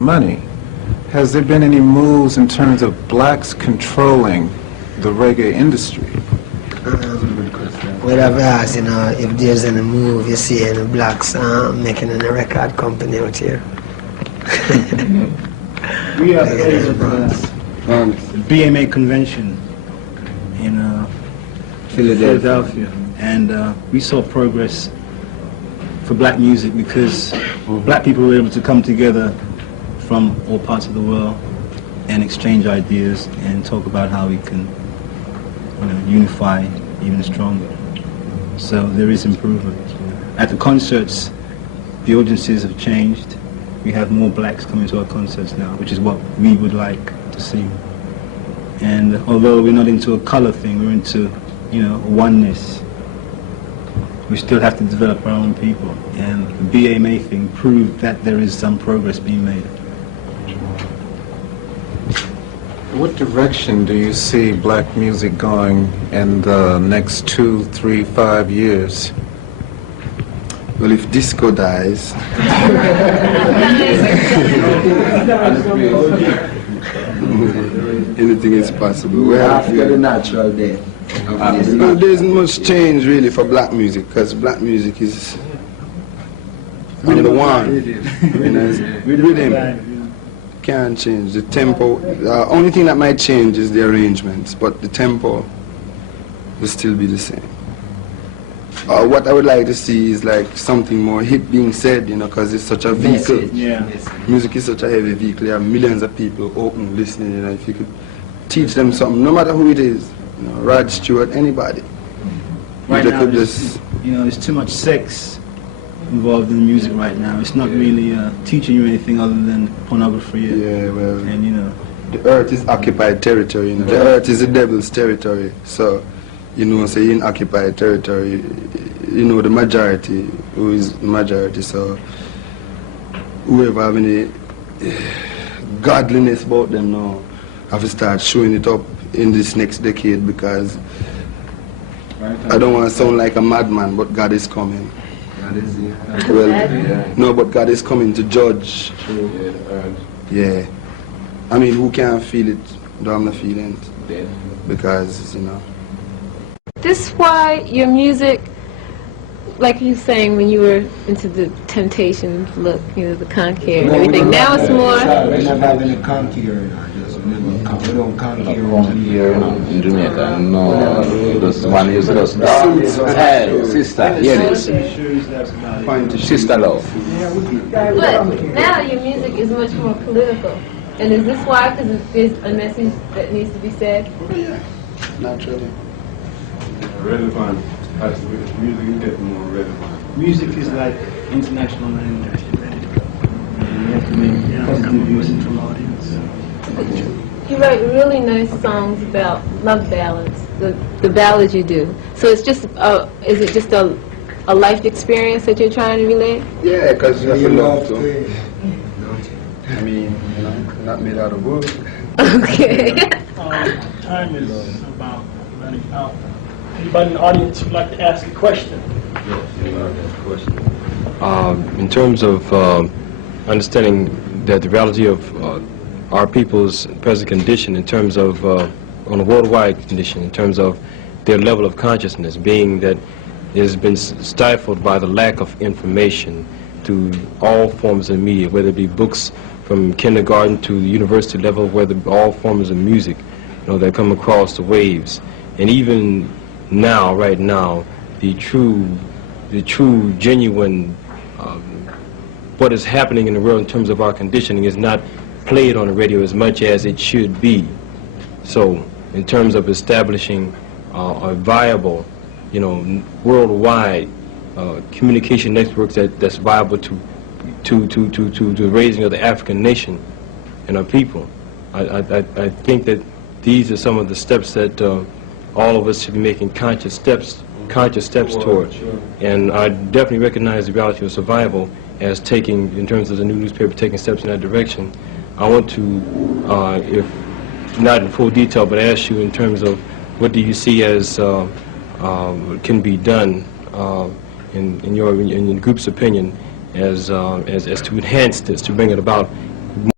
money. Has there been any moves in terms of blacks controlling the reggae industry? Well, I've asked, if there's any move you see any blacks making in a record company out here. We are played at the BMA convention in Philadelphia, and we saw progress for black music because black people were able to come together from all parts of the world and exchange ideas and talk about how we can, unify even stronger. So there is improvement. At the concerts, the audiences have changed. We have more blacks coming to our concerts now, which is what we would like to see. And although we're not into a color thing, we're into, oneness. We still have to develop our own people. And the BMA thing proved that there is some progress being made. What direction do you see black music going in the next 2, 3, 5 years? Well, if disco dies, anything is possible. Well, after the natural death. Well, there isn't much change really for black music because black music is number one. Rhythm can't change. The tempo, the only thing that might change is the arrangements, but the tempo will still be the same. What I would like to see is like something more hip being said, because it's such a vehicle. Yeah. Music is such a heavy vehicle. There are millions of people open, listening, if you could teach them something, no matter who it is, Rod Stewart, anybody. Right they now, could just, there's too much sex involved in music right now. It's not really teaching you anything other than pornography. Yeah, well, and the earth is occupied territory. The earth is the devil's territory. So, say in occupied territory, the majority, who is the majority. So, whoever have any godliness about them now, have to start showing it up in this next decade because I don't want to sound like a madman, but God is coming. Well, no, but God is coming to judge. Yeah. I mean, who can't feel it? Don't have no feelings. Because, This why your music, like you saying when you were into the Temptations look, the Conquer and everything. Now it's more. We never have any Conquer. We don't Conquer in Jamaica. No, this one is just hey, sister, hear this. Sister love. But now your music is much more political. And is this why? Because there's a message that needs to be said? Yeah, naturally. Relevant. As music is getting more relevant. music is like international language. You have to make positive music from audience. You write really nice songs about love ballads, the ballads you do. So it's just, is it just a life experience that you're trying to relate? Yeah, because you have to love too. I mean, not made out of wood. Okay. Time is about running out. Anybody in the audience would like to ask a question? In terms of understanding that the reality of our people's present condition, in terms of on a worldwide condition, in terms of their level of consciousness, being that it has been stifled by the lack of information through all forms of media, whether it be books from kindergarten to the university level, whether all forms of music, that come across the waves, and even now, right now, the true, genuine, what is happening in the world in terms of our conditioning is not played on the radio as much as it should be. So, in terms of establishing a viable, worldwide communication networks that's viable to the raising of the African nation and our people, I think that these are some of the steps that all of us should be making conscious steps toward. And I definitely recognize the reality of survival as taking, in terms of the new newspaper, taking steps in that direction. I want to, if not in full detail, but ask you in terms of what do you see as can be done in your group's opinion as to enhance this, to bring it about